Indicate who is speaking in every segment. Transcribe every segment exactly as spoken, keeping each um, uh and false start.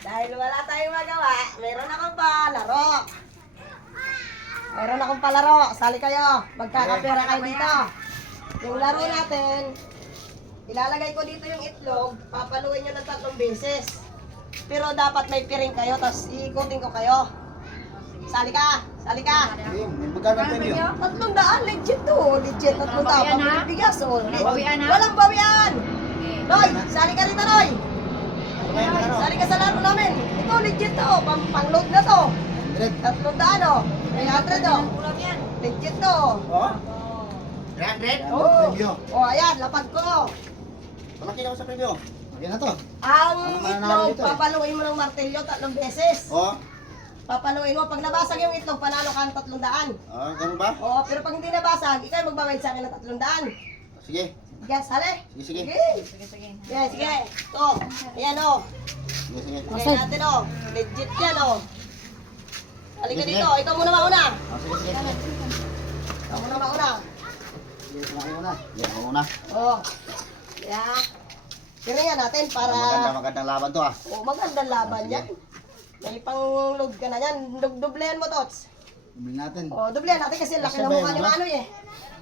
Speaker 1: Dahil wala tayong magawa, meron akong palaro. Meron akong palaro. Sali kayo. Magkakapera kayo dito. Yung laro natin, ilalagay ko dito yung itlog, papaluin nyo ng tatlong beses. Pero dapat may piring kayo, tapos iikutin ko kayo. Sali ka! Sali ka!
Speaker 2: Ayun, may magkano ang premyo?
Speaker 1: Tatlong daan, legit to. Legit, tatlong daan.
Speaker 3: Bawian, ha?
Speaker 1: Pabili bigas, oh.
Speaker 3: Bawian, ha?
Speaker 1: Walang bawian! Noy, sali ka rito, Noy!
Speaker 2: Magkano?
Speaker 1: Sali ka sa laro namin. Ito, legit to. Pang, pang-load na to.
Speaker 2: Red.
Speaker 1: Tatlong daan, oh. three hundred, oh. Legit to.
Speaker 2: Oh? three hundred?
Speaker 1: Oh,
Speaker 2: Premyo.
Speaker 1: oh, ayan, lapad ko.
Speaker 2: Malaki na ko sa premyo. Ayan na to.
Speaker 1: Ang
Speaker 2: Ano mananalo
Speaker 1: itlog,
Speaker 2: dito, eh?
Speaker 1: papaluin mo ng martilyo tatlong beses.
Speaker 2: Oh?
Speaker 1: Papaluin mo. Pag nabasag yung itlog, panalo ka ng tatlong daan.
Speaker 2: Oh, ganun ba?
Speaker 1: Oo, pero pag hindi nabasag, ikaw magbabayad sa akin ng tatlong daan.
Speaker 2: Sige.
Speaker 1: Yes, hali.
Speaker 2: Sige, sige.
Speaker 1: Sige.
Speaker 3: Sige, sige.
Speaker 1: Sige, sige. Ito. Ayan, oh.
Speaker 2: Sige, sige.
Speaker 1: Sige natin, oh. Legit yan, oh. Halika
Speaker 2: Sige,
Speaker 1: dito.
Speaker 2: sige.
Speaker 1: Ikaw muna mauna.
Speaker 2: Oh, sige, sige.
Speaker 1: Ikaw muna mauna.
Speaker 2: Sige, sumakay mo na. Yan, ako muna.
Speaker 1: Oh. Yeah. Kiringan natin para...
Speaker 2: Maganda, magandang laban to ah.
Speaker 1: Oh, magandang laban
Speaker 2: Sige.
Speaker 1: yan. May pang-load ka na yan. Dub- Dublehan mo, Tots.
Speaker 2: Bili natin.
Speaker 1: Oh, dublehan natin kasi laki ng
Speaker 2: Sabay,
Speaker 1: mukha ni
Speaker 2: ano?
Speaker 1: Manoy eh.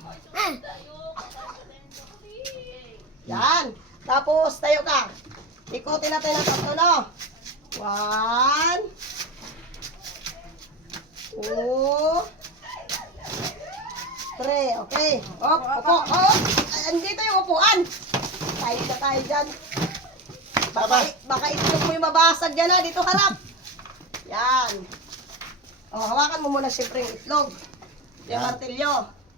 Speaker 1: Yan. Tapos, tayo ka. Ikutin natin ang tatlo, no? One. Two. Three. Okay. Op, opo. Oh, andito yung upuan. Tayo na tayo dyan. Baka, baka itlog mo yung mabasag dyan ha. Dito harap. Yan. O, hawakan mo muna siyempre yung itlog. Yung
Speaker 2: Yan.
Speaker 1: martilyo.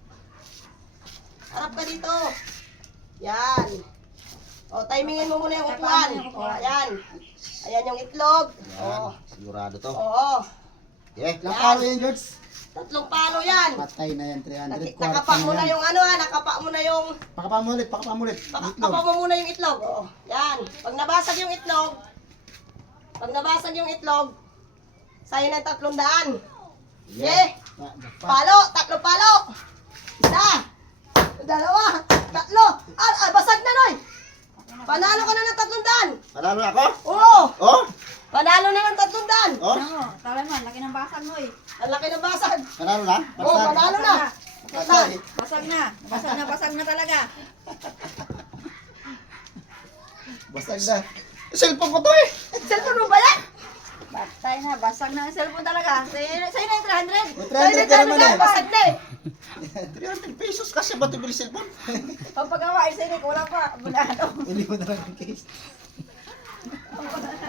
Speaker 1: Harap ka dito. Yan. O, timingin mo muna yung upuan. O, ayan. Ayan yung itlog. O,
Speaker 2: Yan. Sigurado to.
Speaker 1: oo.
Speaker 2: Okay.
Speaker 1: Yan.
Speaker 2: Lakalo yan, George.
Speaker 1: Tatlong palo yan.
Speaker 2: Patay na yan, three hundred.
Speaker 1: Naki- Nakapa mo na yung ano ha. Nakapa mo na yung...
Speaker 2: Pakapa mo ulit, pakapa mo ulit.
Speaker 1: Paka-
Speaker 2: Itlog.
Speaker 1: Kapa mo muna yung itlog. Oo. Yan. Pag nabasag yung itlog, pag nabasag yung itlog, sa'yo ng tatlong daan. Okay?
Speaker 2: Ah, dapat.
Speaker 1: Palo, tatlo palo. Isa, dalawa, tatlo. Ah, ah, basag na, Noy. Panalo ka na ng tatlong daan.
Speaker 2: Panalo na ako?
Speaker 1: Oo.
Speaker 2: Oh?
Speaker 1: Panalo na ng tatlong daan.
Speaker 2: Oh?
Speaker 3: Ano? Tala man, laki ng basag mo eh.
Speaker 1: Ang laki ng basag.
Speaker 2: Panalo na?
Speaker 1: Oo,
Speaker 2: Basta-
Speaker 1: panalo na.
Speaker 2: Patay.
Speaker 3: Basag na. Basag na, basag na talaga.
Speaker 2: Basag na. Cellphone ko to eh.
Speaker 1: Cellphone mo ba yan?
Speaker 3: Batay na, basag na ang cellphone talaga. Sa'yo sa'yo na yung three hundred.
Speaker 2: May
Speaker 1: Sa'yo
Speaker 2: three hundred
Speaker 1: na
Speaker 2: ka naman eh.
Speaker 1: basag na eh.
Speaker 2: three hundred pesos kasi ba't ibili cellphone?
Speaker 3: Pag pagawa, ay sa'yo, kulang pa. Ano?
Speaker 2: Bili mo na lang yung case.